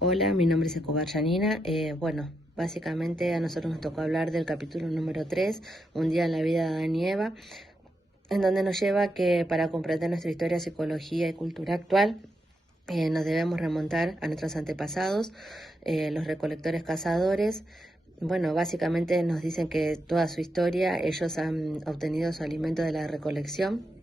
Hola, mi nombre es Escobar Janina. Bueno, básicamente a nosotros nos tocó hablar del capítulo número 3, Un día en la vida de Adán y Eva, en donde nos lleva que para comprender nuestra historia, psicología y cultura actual, nos debemos remontar a nuestros antepasados, los recolectores cazadores. Bueno, básicamente nos dicen que toda su historia ellos han obtenido su alimento de la recolección.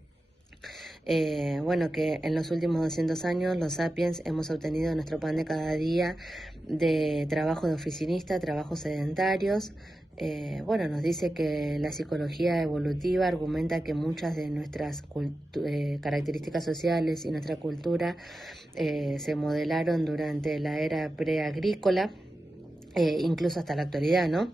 Bueno, que en los últimos 200 años los sapiens hemos obtenido nuestro pan de cada día de trabajo de oficinista, trabajos sedentarios. Bueno, nos dice que la psicología evolutiva argumenta que muchas de nuestras características sociales y nuestra cultura se modelaron durante la era preagrícola, incluso hasta la actualidad, ¿no?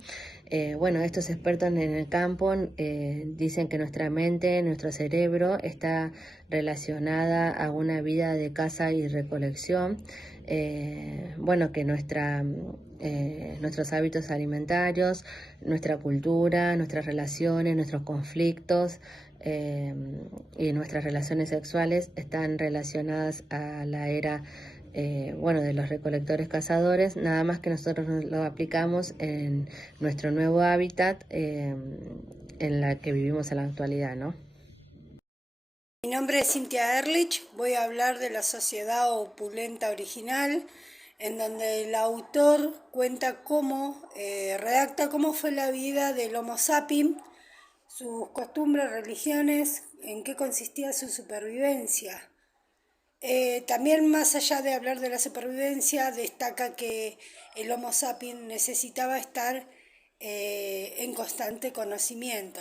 Bueno, estos expertos en el campo dicen que nuestra mente, nuestro cerebro está relacionada a una vida de caza y recolección. Bueno, que nuestros hábitos alimentarios, nuestra cultura, nuestras relaciones, nuestros conflictos y nuestras relaciones sexuales están relacionadas a la era bueno, de los recolectores cazadores, nada más que nosotros lo aplicamos en nuestro nuevo hábitat en la que vivimos en la actualidad, ¿no? Mi nombre es Cynthia Ehrlich, voy a hablar de la sociedad opulenta original, en donde el autor cuenta redacta cómo fue la vida del Homo sapiens, sus costumbres, religiones, en qué consistía su supervivencia. También más allá de hablar de la supervivencia, destaca que el Homo sapiens necesitaba estar en constante conocimiento,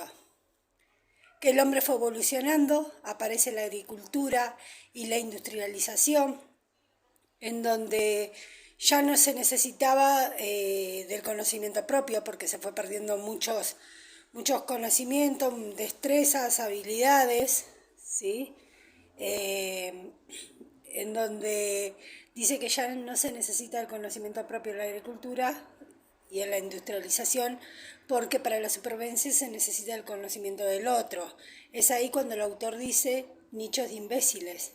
que el hombre fue evolucionando, aparece la agricultura y la industrialización, en donde ya no se necesitaba del conocimiento propio porque se fue perdiendo muchos conocimientos, destrezas, habilidades, ¿sí? Eh, en donde dice que ya no se necesita el conocimiento propio en la agricultura y en la industrialización, porque para la supervivencia se necesita el conocimiento del otro. Es ahí cuando el autor dice nichos de imbéciles.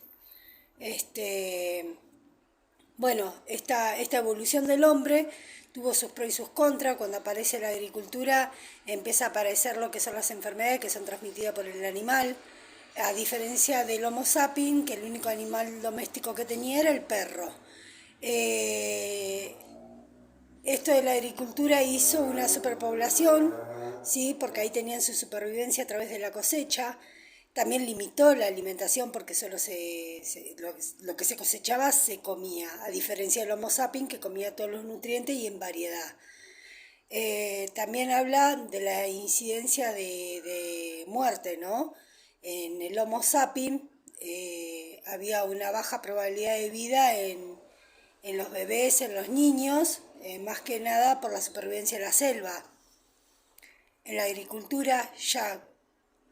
Bueno, esta evolución del hombre tuvo sus pros y sus contras. Cuando aparece la agricultura empieza a aparecer lo que son las enfermedades que son transmitidas por el animal, a diferencia del Homo sapiens, que el único animal doméstico que tenía era el perro. Eh, Esto de la agricultura hizo una superpoblación, ¿sí? Porque ahí tenían su supervivencia a través de la cosecha. También limitó la alimentación porque lo que se cosechaba se comía, a diferencia del Homo sapiens que comía todos los nutrientes y en variedad. También habla de la incidencia de muerte, ¿no? En el Homo sapiens había una baja probabilidad de vida en los bebés, en los niños, más que nada por la supervivencia de la selva. En la agricultura ya,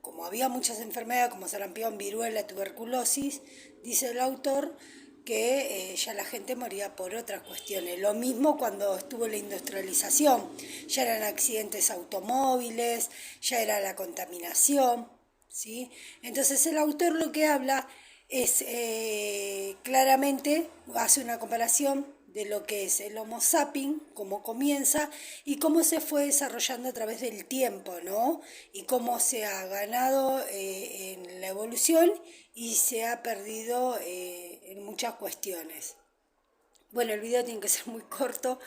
como había muchas enfermedades como sarampión, viruela, tuberculosis, dice el autor que ya la gente moría por otras cuestiones. Lo mismo cuando estuvo la industrialización, ya eran accidentes automóviles, ya era la contaminación, ¿sí? Entonces el autor lo que habla es claramente, hace una comparación de lo que es el Homo sapiens, cómo comienza y cómo se fue desarrollando a través del tiempo, ¿no? Y cómo se ha ganado en la evolución y se ha perdido en muchas cuestiones. Bueno, el video tiene que ser muy corto,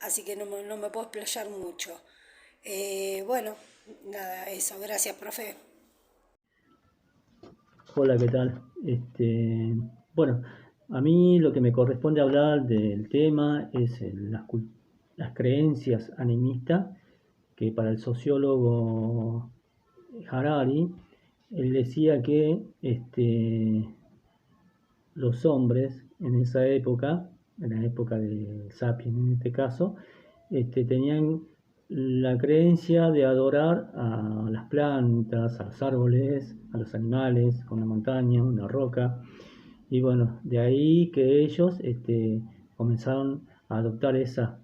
así que no me puedo explayar mucho. Bueno, nada, eso. Gracias, profe. Hola, ¿qué tal? Bueno, a mí lo que me corresponde hablar del tema es las creencias animistas, que para el sociólogo Harari, él decía que los hombres en esa época, en la época del Sapiens en este caso, tenían la creencia de adorar a las plantas, a los árboles, a los animales, a una montaña, una roca. Y bueno, de ahí que ellos comenzaron a adoptar esas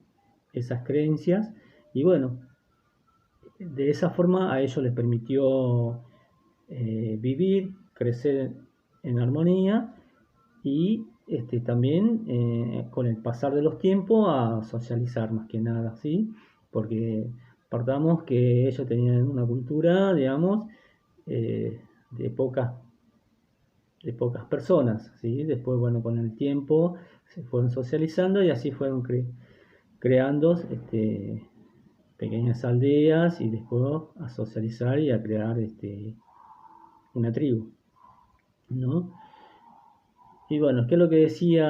creencias. Y bueno, de esa forma a ellos les permitió vivir, crecer en armonía y también con el pasar de los tiempos a socializar más que nada, ¿sí? Porque partamos que ellos tenían una cultura, digamos, de pocas personas, ¿sí? Después, bueno, con el tiempo se fueron socializando y así fueron creando pequeñas aldeas y después a socializar y a crear una tribu, ¿no? Y bueno, ¿qué es lo que decía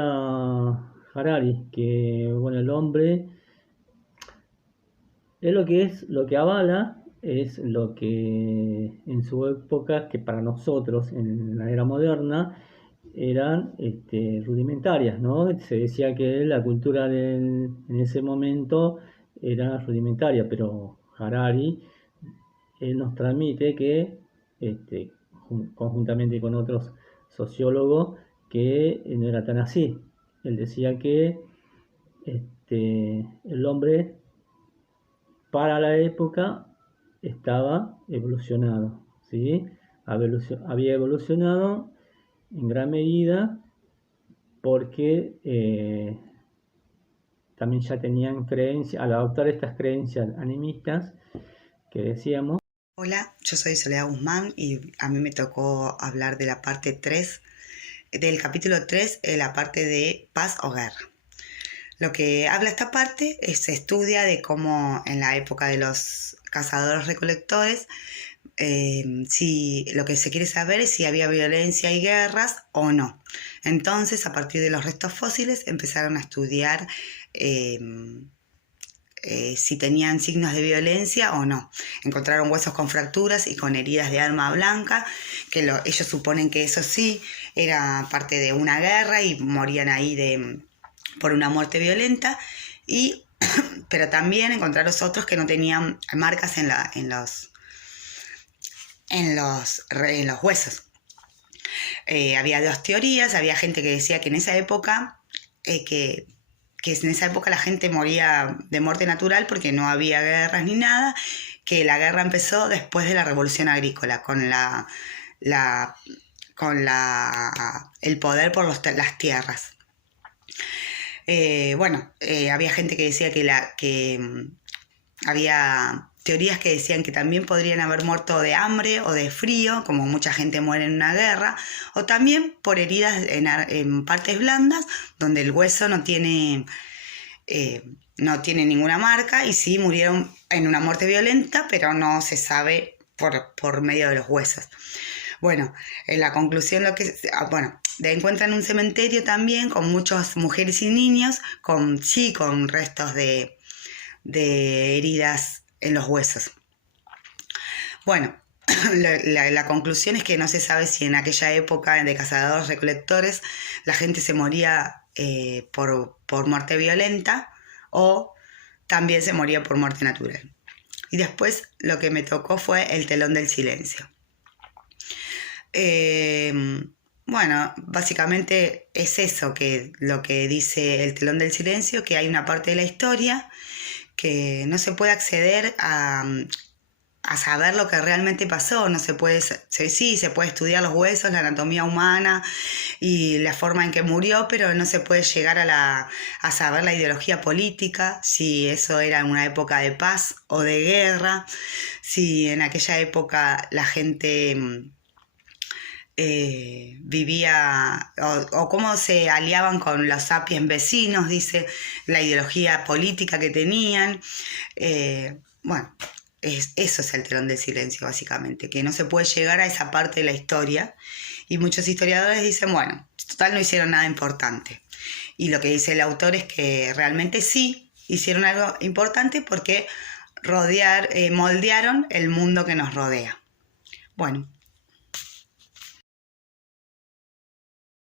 Harari? Que bueno, el hombre lo que avala, es lo que en su época, que para nosotros en la era moderna, eran rudimentarias, ¿no? Se decía que la cultura en ese momento era rudimentaria, pero Harari, él nos transmite que, conjuntamente con otros sociólogos, que no era tan así. Él decía que el hombre para la época estaba evolucionado, ¿sí? Había evolucionado en gran medida porque también ya tenían creencias, al adoptar estas creencias animistas que decíamos. Hola, yo soy Soledad Guzmán y a mí me tocó hablar de la parte 3, del capítulo 3, la parte de paz o guerra. Lo que habla esta parte se estudia de cómo en la época de los cazadores-recolectores, si lo que se quiere saber es si había violencia y guerras o no. Entonces, a partir de los restos fósiles, empezaron a estudiar si tenían signos de violencia o no. Encontraron huesos con fracturas y con heridas de arma blanca, que ellos suponen que eso sí era parte de una guerra y morían ahí por una muerte violenta, pero también encontraron otros que no tenían marcas en los huesos. Había dos teorías. Había gente que decía que en esa época la gente moría de muerte natural porque no había guerras ni nada, que la guerra empezó después de la Revolución Agrícola, con el poder por las tierras. Había gente que decía había teorías que decían que también podrían haber muerto de hambre o de frío, como mucha gente muere en una guerra, o también por heridas en partes blandas, donde el hueso no tiene ninguna marca, y sí murieron en una muerte violenta, pero no se sabe por medio de los huesos. Bueno, en la conclusión encuentran un cementerio también con muchas mujeres y niños con restos de heridas en los huesos. Bueno, la conclusión es que no se sabe si en aquella época de cazadores recolectores la gente se moría por muerte violenta o también se moría por muerte natural. Y después lo que me tocó fue el telón del silencio. Básicamente es eso, que lo que dice el telón del silencio, que hay una parte de la historia que no se puede acceder a saber lo que realmente pasó. No se puede, sí, se puede estudiar los huesos, la anatomía humana y la forma en que murió, pero no se puede llegar a saber la ideología política, si eso era en una época de paz o de guerra, si en aquella época la gente vivía o cómo se aliaban con los sapiens vecinos, dice, la ideología política que tenían. Eso es el telón del silencio, básicamente, que no se puede llegar a esa parte de la historia, y muchos historiadores dicen, bueno, total no hicieron nada importante. Y lo que dice el autor es que realmente sí hicieron algo importante, porque moldearon el mundo que nos rodea. Bueno,